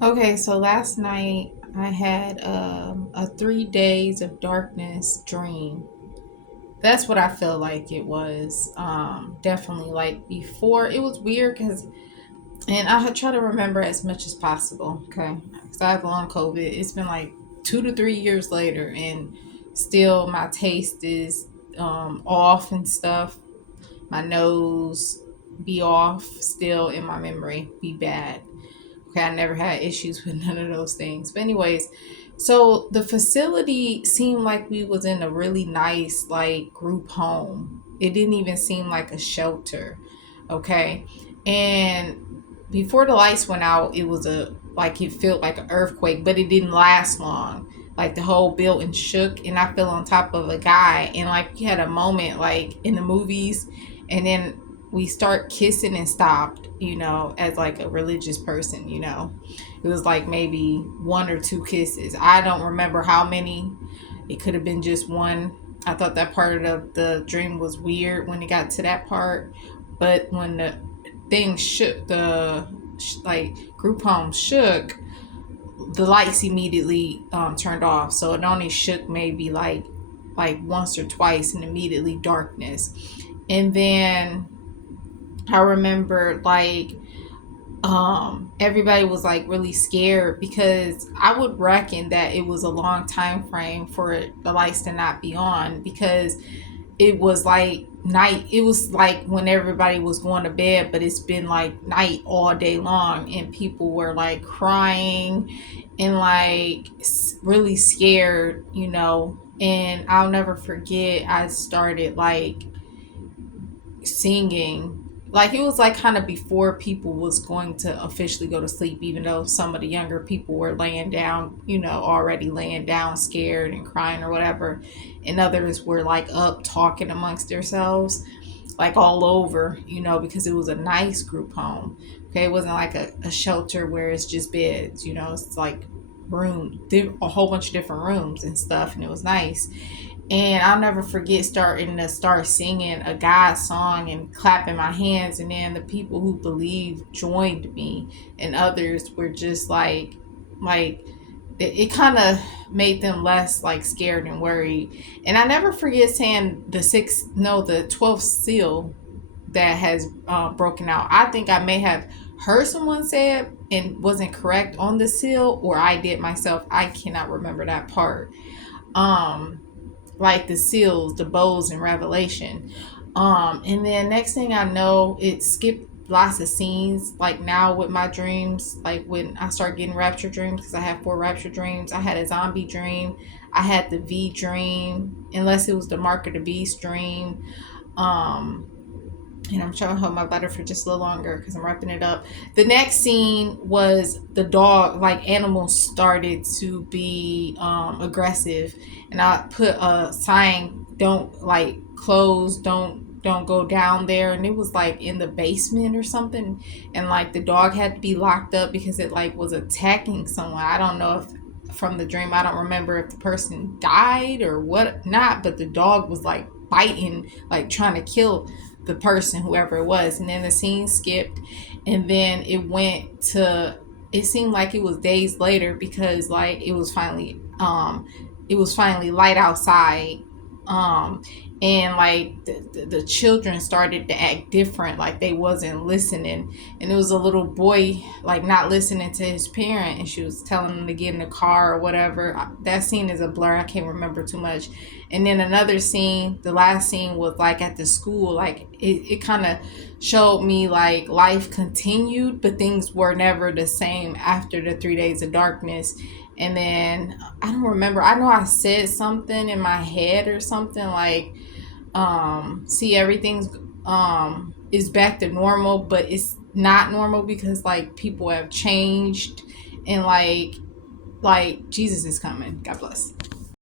Okay, so last night I had a 3 days of darkness dream. That's what I feel like it was. Definitely like before. It was weird because, and I had try to remember as much as possible. Okay, because I have long COVID. It's been like 2 to 3 years later, and still my taste is off and stuff. My nose be off still in my memory, be bad. Okay, I never had issues with none of those things. But anyways, so the facility seemed like we was in a really nice like group home. It didn't even seem like a shelter. Okay. And before the lights went out, it was a like it felt like an earthquake, but it didn't last long. Like the whole building shook and I fell on top of a guy and like we had a moment like in the movies and then we start kissing and stopped, as like a religious person. It was like maybe one or two kisses. I don't remember how many. It could have been just one. I thought that part of the dream was weird when it got to that part. But when the thing shook, the like group home shook, the lights immediately turned off. So it only shook maybe like once or twice and immediately darkness. And then I remember like everybody was like really scared because I would reckon that it was a long time frame for the lights to not be on because it was like night. It was like when everybody was going to bed, but it's been like night all day long and people were like crying and like really scared. And I'll never forget I started like singing. Like it was like kind of before people was going to officially go to sleep, even though some of the younger people were laying down, already laying down scared and crying or whatever, and others were like up talking amongst themselves like all over, because it was a nice group home. Okay, it wasn't like a shelter where it's just beds, it's like a whole bunch of different rooms and stuff, and it was nice. And I'll never forget starting to start singing a God song and clapping my hands. And then the people who believed joined me, and others were just like it kind of made them less like scared and worried. And I never forget saying the 12th seal that has broken out. I think I may have heard someone say it and wasn't correct on the seal, or I did myself. I cannot remember that part. Um, like the seals, the bowls in Revelation. And then next thing I know, it skipped lots of scenes. Like now with my dreams, like when I start getting rapture dreams, because I have 4 rapture dreams. I had a zombie dream. I had the V dream, unless it was the Mark of the Beast dream. Um, and I'm trying to hold my butter for just a little longer because I'm wrapping it up. The next scene was the dog, like animals started to be aggressive, and I put a sign, "Don't like close, don't go down there," and it was like in the basement or something, and like the dog had to be locked up because it like was attacking someone. I don't know if from the dream, I don't remember if the person died or what not, but the dog was like biting, like trying to kill the person, whoever it was. And then the scene skipped, and then it seemed like it was days later because like it was finally light outside. um and like the children started to act different, like they wasn't listening, and it was a little boy like not listening to his parent, and she was telling him to get in the car or whatever. That scene is a blur, I can't remember too much. And then another scene, the last scene, was like at the school. Like it kind of showed me like life continued, but things were never the same after the 3 days of darkness. And then I don't remember, I know I said something in my head or something like see, everything's is back to normal, but it's not normal because like people have changed, and like Jesus is coming. God bless.